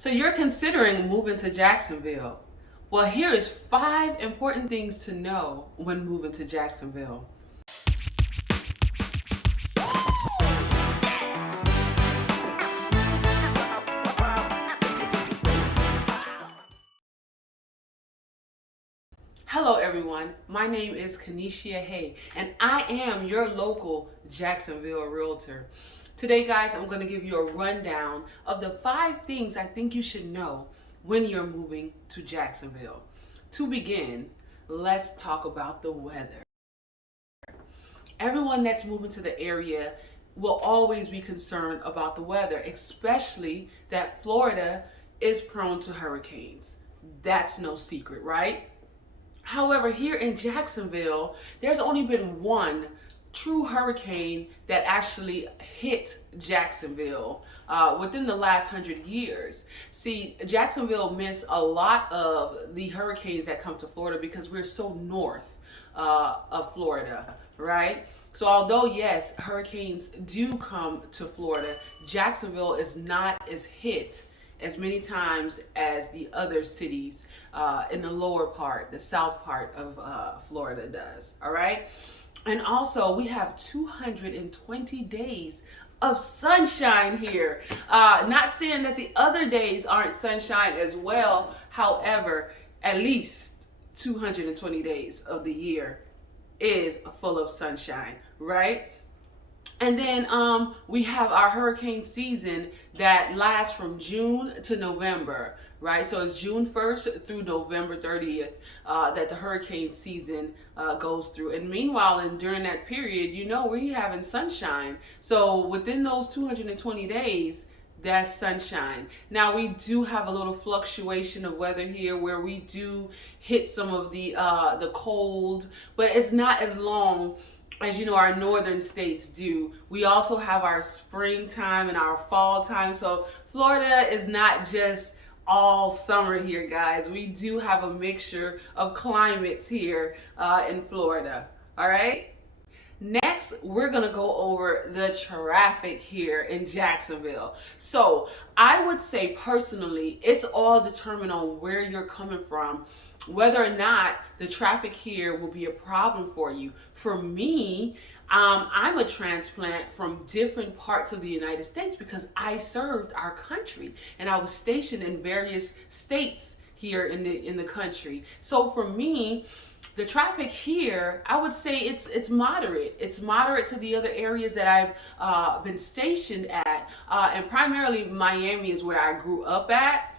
So you're considering moving to Jacksonville. Well, here is 5 important things to know when moving to Jacksonville. Hello everyone, my name is Kenisia and I am your local Jacksonville realtor. Today guys, I'm going to give you a rundown of the 5 things I think you should know when you're moving to Jacksonville. To begin, let's talk about the weather. Everyone that's moving to the area will always be concerned about the weather, especially that Florida is prone to hurricanes. That's no secret, right? However, here in Jacksonville, there's only been one true hurricane that actually hit Jacksonville within the last 100 years. See, Jacksonville missed a lot of the hurricanes that come to Florida because we're so north of Florida, right? So although yes, hurricanes do come to Florida, Jacksonville is not as hit as many times as the other cities in the lower part, the south part of Florida does. All right. And also, we have 220 days of sunshine here. Not saying that the other days aren't sunshine as well. However, at least 220 days of the year is full of sunshine, right? And then we have our hurricane season that lasts from June to November, right? So it's June 1st through November 30th that the hurricane season goes through. And meanwhile, and during that period, we're having sunshine. So within those 220 days, that's sunshine. Now we do have a little fluctuation of weather here where we do hit some of the cold, but it's not as long as our northern states do. We also have our springtime and our fall time. So Florida is not just all summer here, guys. We do have a mixture of climates here in Florida. All right. Next, we're going to go over the traffic here in Jacksonville. So I would say personally, it's all determined on where you're coming from, whether or not the traffic here will be a problem for you. For me, I'm a transplant from different parts of the United States because I served our country and I was stationed in various states here in the country. So for me, the traffic here, I would say it's moderate. It's moderate to the other areas that I've been stationed at, and primarily Miami is where I grew up at.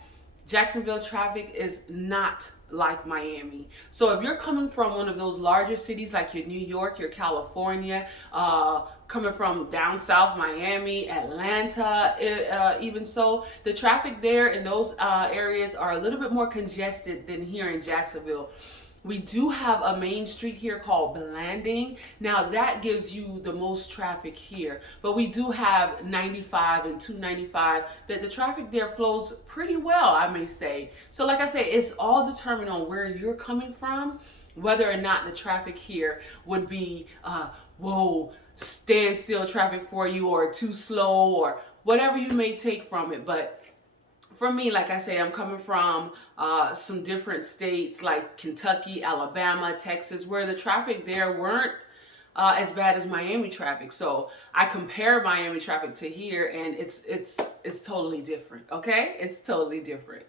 Jacksonville traffic is not like Miami. So if you're coming from one of those larger cities like your New York, your California, coming from down south, Miami, Atlanta, even so, the traffic there in those areas are a little bit more congested than here in Jacksonville. We do have a main street here called Blanding. Now that gives you the most traffic here, but we do have 95 and 295 that the traffic there flows pretty well, I may say. So like I say, it's all determined on where you're coming from, whether or not the traffic here would be, standstill traffic for you or too slow or whatever you may take from it. But for me, like I say, I'm coming from some different states like Kentucky, Alabama, Texas, where the traffic there weren't as bad as Miami traffic. So I compare Miami traffic to here, and it's totally different. Okay, it's totally different.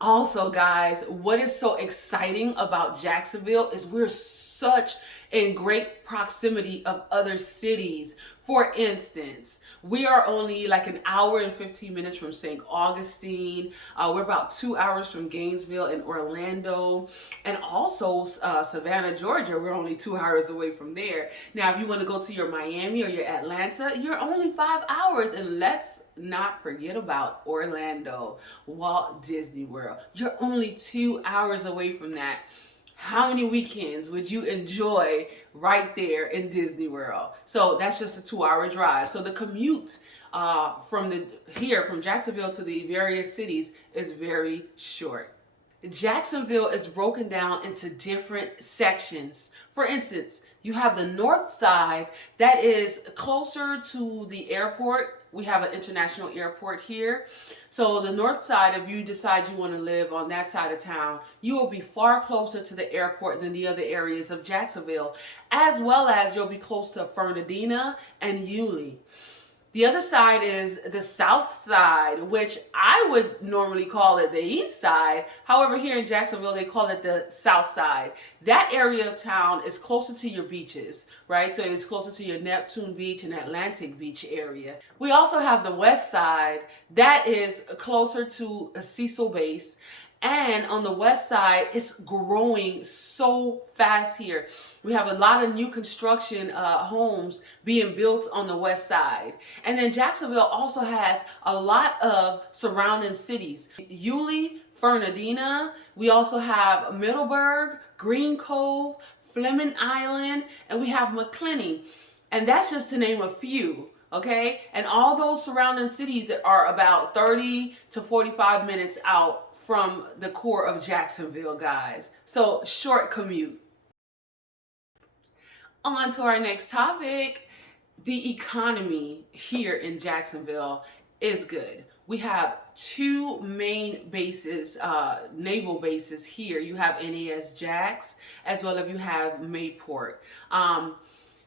Also, guys, what is so exciting about Jacksonville is we're such in great proximity of other cities. For instance, we are only like an hour and 15 minutes from St. Augustine. We're about 2 hours from Gainesville and Orlando, and also Savannah, Georgia. We're only 2 hours away from there. Now, if you want to go to your Miami or your Atlanta, you're only 5 hours. And let's not forget about Orlando, Walt Disney World. You're only 2 hours away from that. How many weekends would you enjoy right there in Disney World? So that's just a 2-hour drive. So the commute from Jacksonville to the various cities is very short. Jacksonville is broken down into different sections. For instance, you have the north side that is closer to the airport, We have an international airport here. So the north side, if you decide you want to live on that side of town, you will be far closer to the airport than the other areas of Jacksonville, as well as you'll be close to Fernandina and Yulee. The other side is the south side, which I would normally call it the east side. However, here in Jacksonville, they call it the south side. That area of town is closer to your beaches, right? So it's closer to your Neptune Beach and Atlantic Beach area. We also have the west side. That is closer to Cecil Base. And on the west side, it's growing so fast here. We have a lot of new construction homes being built on the west side. And then Jacksonville also has a lot of surrounding cities. Yulee, Fernandina, we also have Middleburg, Green Cove, Fleming Island, and we have McClenny. And that's just to name a few. Okay? And all those surrounding cities are about 30 to 45 minutes out from the core of Jacksonville, guys. So short commute. On to our next topic. The economy here in Jacksonville is good. We have two main bases, naval bases here. You have NAS Jax, as well as you have Mayport.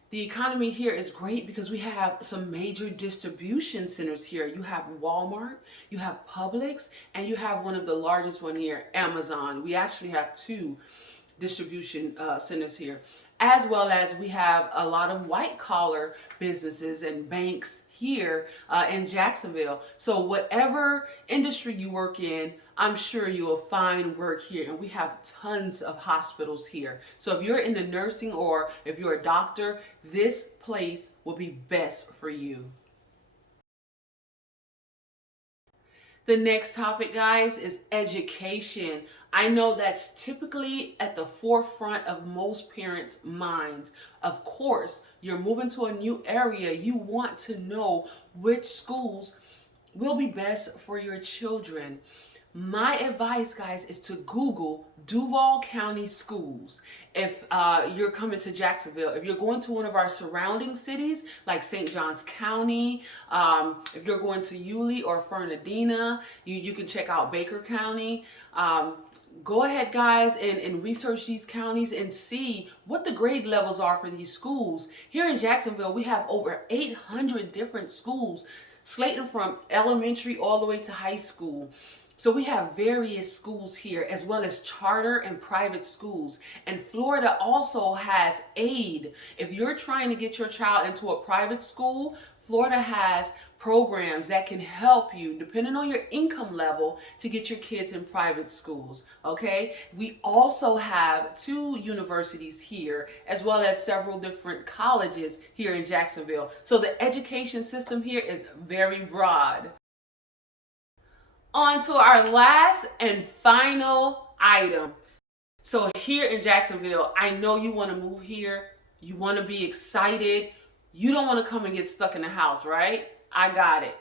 The economy here is great because we have some major distribution centers here. You have Walmart, you have Publix, and you have one of the largest one here, Amazon. We actually have two distribution centers here, as well as we have a lot of white collar businesses and banks here in Jacksonville. So whatever industry you work in, I'm sure you will find work here. And we have tons of hospitals here. So if you're in the nursing or if you're a doctor, this place will be best for you. The next topic, guys, is education. I know that's typically at the forefront of most parents' minds. Of course, you're moving to a new area. You want to know which schools will be best for your children. My advice, guys, is to Google Duval County schools. If you're coming to Jacksonville, if you're going to one of our surrounding cities like St. Johns County, if you're going to Yulee or Fernandina, you can check out Baker County. Go ahead, guys, and research these counties and see what the grade levels are for these schools. Here in Jacksonville, we have over 800 different schools, slating from elementary all the way to high school. So we have various schools here, as well as charter and private schools. And Florida also has aid. If you're trying to get your child into a private school, Florida has programs that can help you, depending on your income level, to get your kids in private schools, okay? We also have two universities here, as well as several different colleges here in Jacksonville. So the education system here is very broad. On to our last and final item. So here in Jacksonville, I know you want to move here. You want to be excited. You don't want to come and get stuck in the house, right? I got it.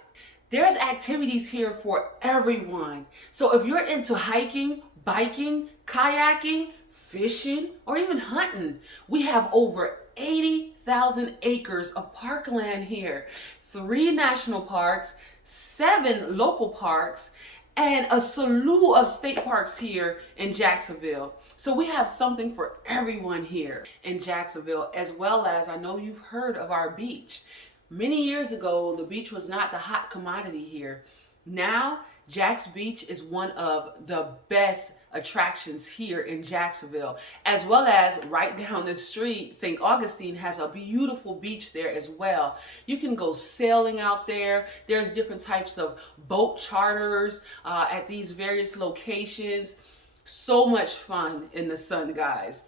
There's activities here for everyone. So if you're into hiking, biking, kayaking, fishing, or even hunting, we have over 80,000 acres of parkland here. 3 national parks, 7 local parks, and a slew of state parks here in Jacksonville. So we have something for everyone here in Jacksonville, as well as, I know you've heard of our beach. Many years ago, the beach was not the hot commodity here. Now, Jack's Beach is one of the best attractions here in Jacksonville, as well as right down the street, St. Augustine has a beautiful beach there as well. You can go sailing out there. There's different types of boat charters at these various locations. So much fun in the sun, guys.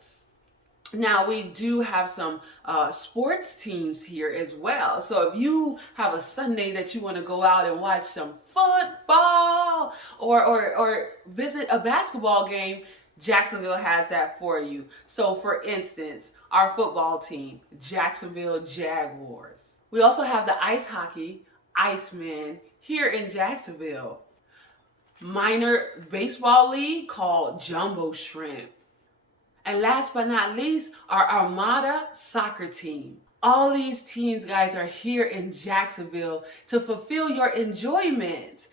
Now, we do have some sports teams here as well. So if you have a Sunday that you want to go out and watch some football or visit a basketball game, Jacksonville has that for you. So for instance, our football team, Jacksonville Jaguars. We also have the ice hockey, Icemen, here in Jacksonville. Minor baseball league called Jumbo Shrimp. And last but not least, our Armada soccer team. All these teams, guys, are here in Jacksonville to fulfill your enjoyment.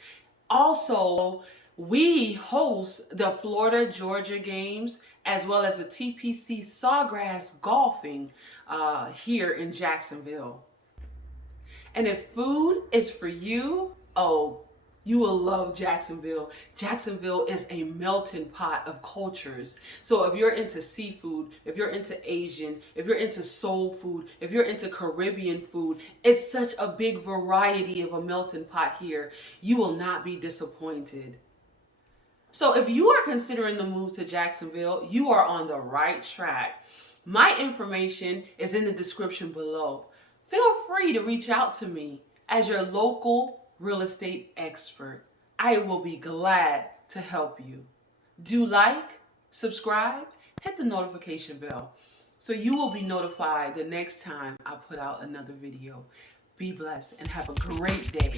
Also, we host the Florida Georgia games as well as the TPC Sawgrass golfing here in Jacksonville. And if food is for you, oh, you will love Jacksonville. Jacksonville is a melting pot of cultures. So if you're into seafood, if you're into Asian, if you're into soul food, if you're into Caribbean food, it's such a big variety of a melting pot here. You will not be disappointed. So if you are considering the move to Jacksonville, you are on the right track. My information is in the description below. Feel free to reach out to me as your local real estate expert. I will be glad to help you. Do like, subscribe, hit the notification bell so you will be notified the next time I put out another video. Be blessed and have a great day.